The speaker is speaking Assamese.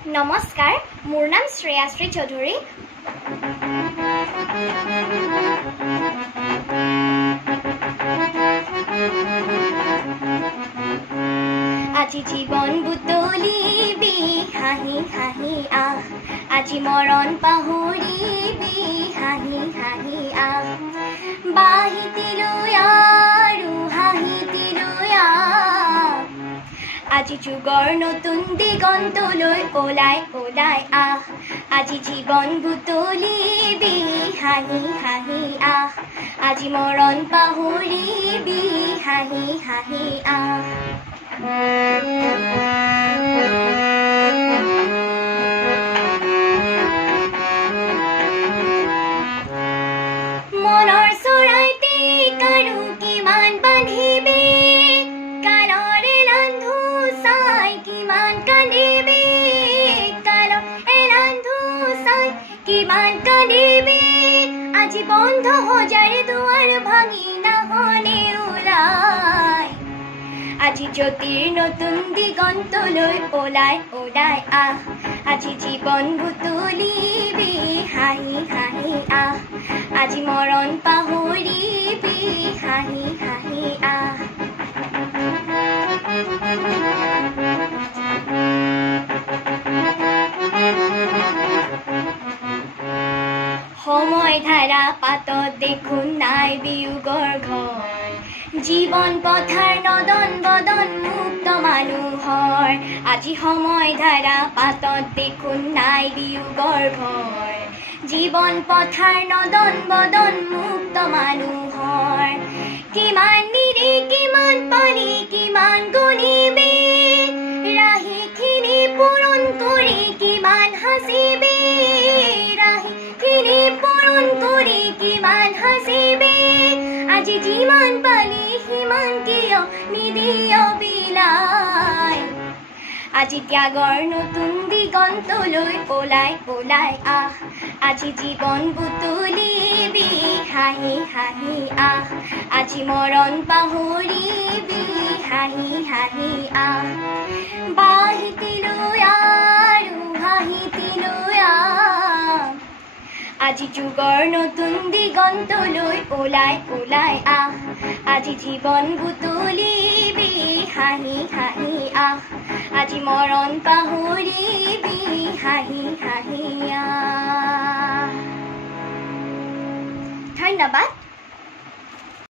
নমস্কাৰ, মোৰ নাম শ্ৰেয়াশ্ৰী চৌধুৰী। আজি জীৱন বুটলিবি হাঁহি হাঁহি আহ, আজি মৰণ পাহৰিবি হাঁহি হাঁহি আহ, বাহিতিলৈ আৰু হাঁহিতিলৈ আহ, আজি যুগৰ নতুন দিগন্তলৈ ওলাই ওলাই আহ, আজি জীৱন বুটলিবি হাঁহি হাঁহি আহ, আজি মৰণ পাহৰিবি হাঁহি হাঁহি আহ। মনৰ চৰাইটি কাৰো কিমান বান্ধিবি, কালৰ এলান্ধু চাই কিমান কান্দিবি, কালৰ এলান্ধু চাই কিমান কান্দিবি, আজি বন্ধ হজাৰ দুৱাৰ ভাঙি নাহনে ওলাই, আজি জ্যোতিৰ নতুন দিগন্তলৈ ওলাই ওলাই আহ, আজি জীৱন বুটলিবি হাঁহি হাঁহি আহ, আজি মৰণ পাহৰিবি হাঁহি হাঁহি আহ। সময় ধাৰা পাতত দেখোন নাই বিয়োগৰ ঘৰ, জীৱন পথাৰ নদন বদন মুক্ত মানুহৰ, আজি সময় ধাৰা পাতত দেখোন নাই বিয়োগৰ ঘৰ, জীৱন পথাৰ নদন বদন মুক্ত মানুহৰ, কিমান নিৰি কিমান পানী কিমান গণিবি, ৰাহিখিনি পূৰণ কৰি কিমান সাঁচিবি, ৰাহিখিনি পূৰণ কৰি কিমান সাঁচিবি, আজি যিমান পানী সিমান কিয় নিদিয় বিলাই, আজি ত্যাগৰ নতুন দিগন্তলৈ ওলাই ওলাই আহ, আজি জীৱন বুটলিবি হাঁহি হাঁহি আহ, আজি মৰণ পাহৰিবি হাঁহি হাঁহি আহ, বাহিতিলৈ আৰু হাঁহিতিলৈ আহ, আজি যুগৰ নতুন দিগন্তলৈ ওলাই ওলাই আহ, আজি জীৱন বুটলিবি হাঁহি হাঁহি আহ, আজি মৰণ পাহৰিবি হাঁহি হাঁহি আহ। ধন্যবাদ।